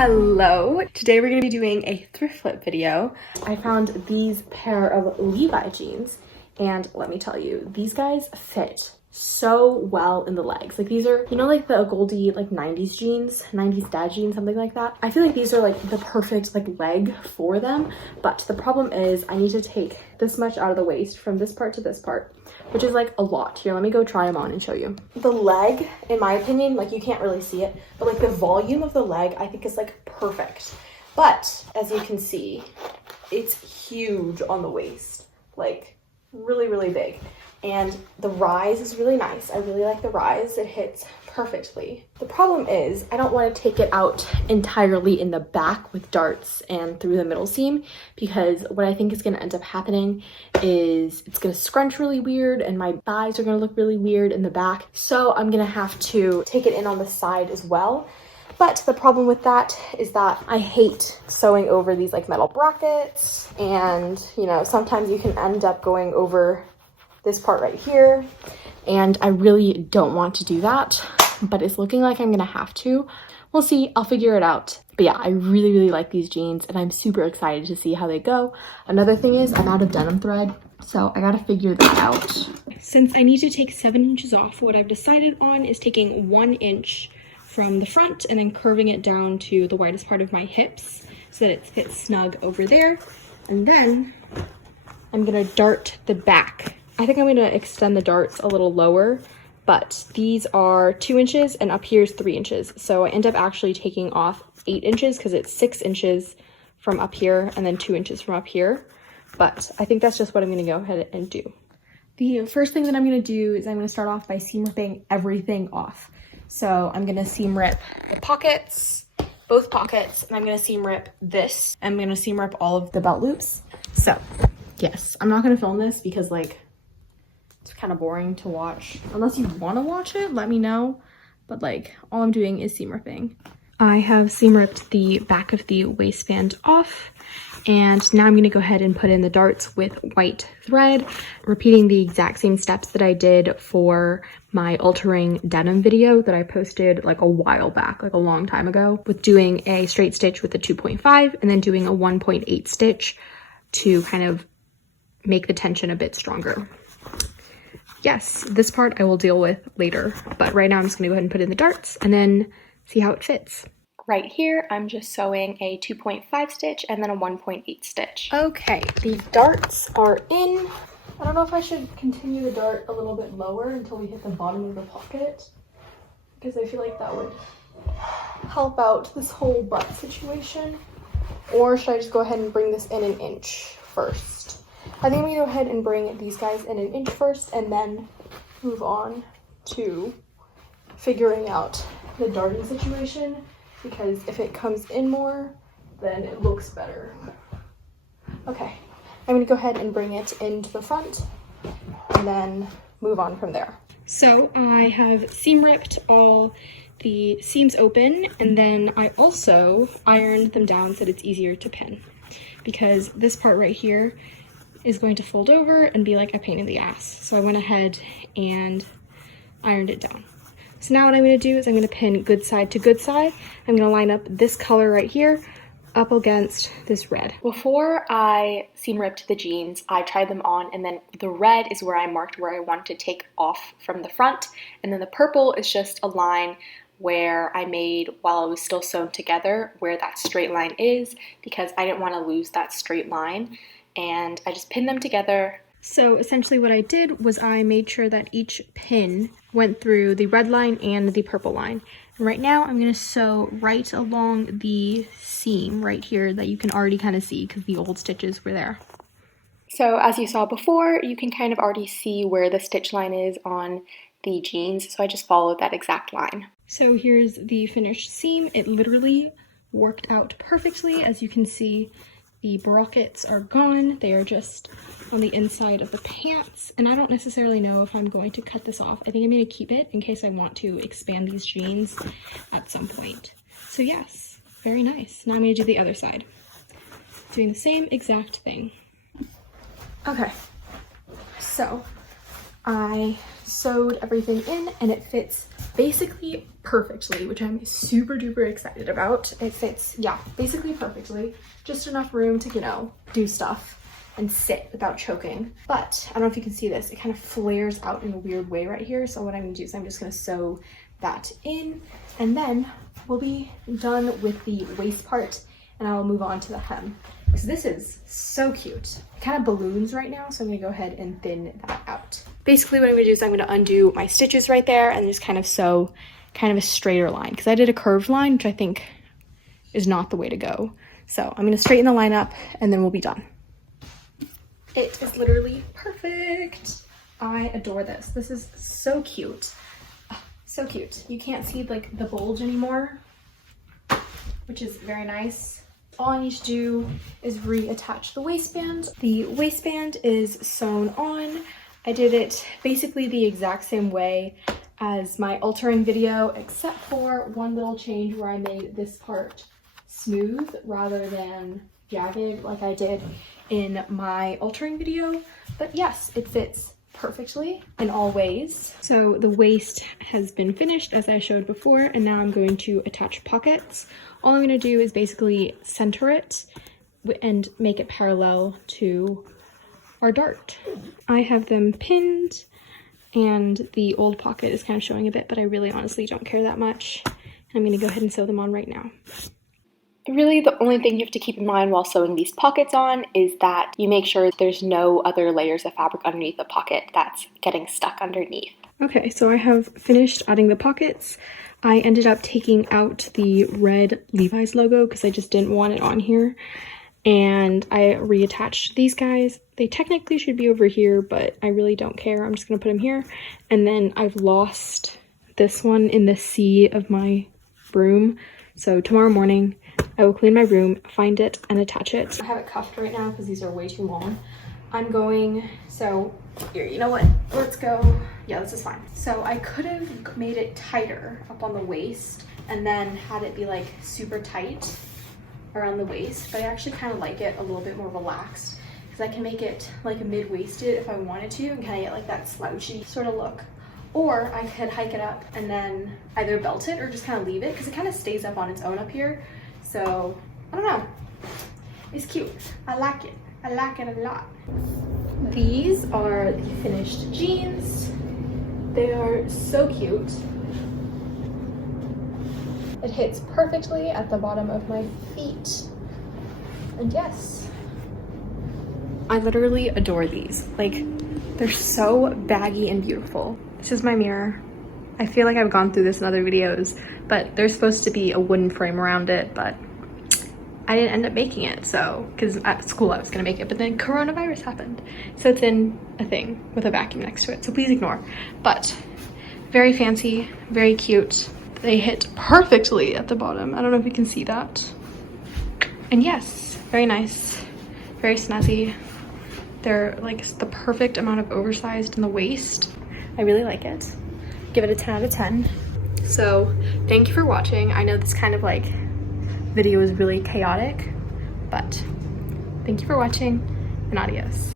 Hello, today we're going to be doing a thrift flip video. I found these pair of Levi jeans and let me tell you, these guys fit so well in the legs. Like these are, you know, like the Goldie like 90s jeans, 90s dad jeans, something like that. I feel like these are like the perfect like leg for them, but the problem is I need to take this much out of the waist from this part to this part, which is like a lot. Here, let me go try them on and show you. The leg, in my opinion, like you can't really see it, but like the volume of the leg I think is like perfect. But as you can see, it's huge on the waist, like really, really big. And the rise is really nice. I really like the rise. It hits perfectly. The problem is I don't want to take it out entirely in the back with darts and through the middle seam, because what I think is going to end up happening is it's going to scrunch really weird and my thighs are going to look really weird in the back. So I'm going to have to take it in on the side as well. But the problem with that is that I hate sewing over these like metal brackets, and you know, sometimes you can end up going over this part right here, and I really don't want to do that, but it's looking like I'm gonna have to. We'll see, I'll figure it out. But yeah, I really, really like these jeans and I'm super excited to see how they go. Another thing is I'm out of denim thread, so I gotta figure that out. Since I need to take 7 inches off, what I've decided on is taking 1 inch from the front and then curving it down to the widest part of my hips so that it fits snug over there. And then I'm gonna dart the back. I think I'm going to extend the darts a little lower, but these are 2 inches and up here is 3 inches. So I end up actually taking off 8 inches because it's 6 inches from up here and then 2 inches from up here. But I think that's just what I'm going to go ahead and do. The first thing that I'm going to do is I'm going to start off by seam ripping everything off. So I'm going to seam rip the pockets, both pockets, and I'm going to seam rip this. I'm going to seam rip all of the belt loops. So yes, I'm not going to film this because like, it's kind of boring to watch. Unless you want to watch it, let me know. But like, all I'm doing is seam ripping. I have seam ripped the back of the waistband off, and now I'm going to go ahead and put in the darts with white thread, repeating the exact same steps that I did for my altering denim video that I posted like a while back, like a long time ago, with doing a straight stitch with a 2.5 and then doing a 1.8 stitch to kind of make the tension a bit stronger. Yes, this part I will deal with later, but right now I'm just gonna go ahead and put in the darts and then see how it fits. Right here, I'm just sewing a 2.5 stitch and then a 1.8 stitch. Okay, the darts are in. I don't know if I should continue the dart a little bit lower until we hit the bottom of the pocket, because I feel like that would help out this whole butt situation. Or should I just go ahead and bring this in 1 inch first? I think I'm gonna go ahead and bring these guys in 1 inch first and then move on to figuring out the darting situation, because if it comes in more, then it looks better. Okay, I'm gonna go ahead and bring it into the front and then move on from there. So I have seam ripped all the seams open, and then I also ironed them down so that it's easier to pin, because this part right here is going to fold over and be like a pain in the ass. So I went ahead and ironed it down. So now what I'm going to do is I'm going to pin good side to good side. I'm going to line up this color right here up against this red. Before I seam ripped the jeans, I tried them on, and then the red is where I marked where I want to take off from the front, and then the purple is just a line where I made while it was still sewn together where that straight line is, because I didn't want to lose that straight line. And I just pinned them together. So essentially what I did was I made sure that each pin went through the red line and the purple line. And right now I'm going to sew right along the seam right here that you can already kind of see because the old stitches were there. So as you saw before, you can kind of already see where the stitch line is on the jeans, so I just followed that exact line. So here's the finished seam. It literally worked out perfectly. As you can see, the brockets are gone. They are just on the inside of the pants, and I don't necessarily know if I'm going to cut this off. I think I'm going to keep it in case I want to expand these jeans at some point. So yes, very nice. Now I'm going to do the other side. Doing the same exact thing. Okay, so I sewed everything in and it fits basically perfectly, which I'm super duper excited about. It fits, yeah, basically perfectly. Just enough room to, you know, do stuff and sit without choking. But I don't know if you can see this, it kind of flares out in a weird way right here. So what I'm gonna do is I'm just gonna sew that in, and then we'll be done with the waist part, and I'll move on to the hem. So this is so cute. It kind of balloons right now, so I'm gonna go ahead and thin that out. Basically what I'm gonna do is I'm gonna undo my stitches right there and just kind of sew kind of a straighter line, because I did a curved line, which I think is not the way to go. So I'm gonna straighten the line up and then we'll be done. It is literally perfect. I adore this. This is so cute. So cute. You can't see like the bulge anymore, which is very nice. All I need to do is reattach the waistband. The waistband is sewn on. I did it basically the exact same way as my altering video, except for one little change where I made this part smooth rather than jagged like I did in my altering video. But yes, it fits perfectly in all ways. So the waist has been finished as I showed before, and now I'm going to attach pockets. All I'm going to do is basically center it and make it parallel to our dart. I have them pinned, and the old pocket is kind of showing a bit, but I really honestly don't care that much. I'm going to go ahead and sew them on right now. Really, the only thing you have to keep in mind while sewing these pockets on is that you make sure there's no other layers of fabric underneath the pocket that's getting stuck underneath. Okay, so I have finished adding the pockets. I ended up taking out the red Levi's logo because I just didn't want it on here. And I reattached these guys. They technically should be over here, but I really don't care. I'm just gonna put them here. And then I've lost this one in the sea of my room. So tomorrow morning, I will clean my room, find it, and attach it. I have it cuffed right now because these are way too long. I'm going, so here, you know what? Let's go. Yeah, this is fine. So I could have made it tighter up on the waist and then had it be like super tight around the waist, but I actually kind of like it a little bit more relaxed because I can make it like a mid-waisted if I wanted to and kind of get like that slouchy sort of look. Or I could hike it up and then either belt it or just kind of leave it because it kind of stays up on its own up here. So, I don't know. It's cute. I like it. I like it a lot. These are the finished jeans. They are so cute. It hits perfectly at the bottom of my feet. And yes, I literally adore these. Like, they're so baggy and beautiful. This is my mirror. I feel like I've gone through this in other videos, but there's supposed to be a wooden frame around it, but I didn't end up making it. So, because at school I was gonna make it, but then coronavirus happened. So it's in a thing with a vacuum next to it. So please ignore. But very fancy, very cute. They hit perfectly at the bottom. I don't know if you can see that. And yes, very nice, very snazzy. They're like the perfect amount of oversized in the waist. I really like it. Give it a 10 out of 10. So thank you for watching. I know this kind of like video is really chaotic, but thank you for watching and adios.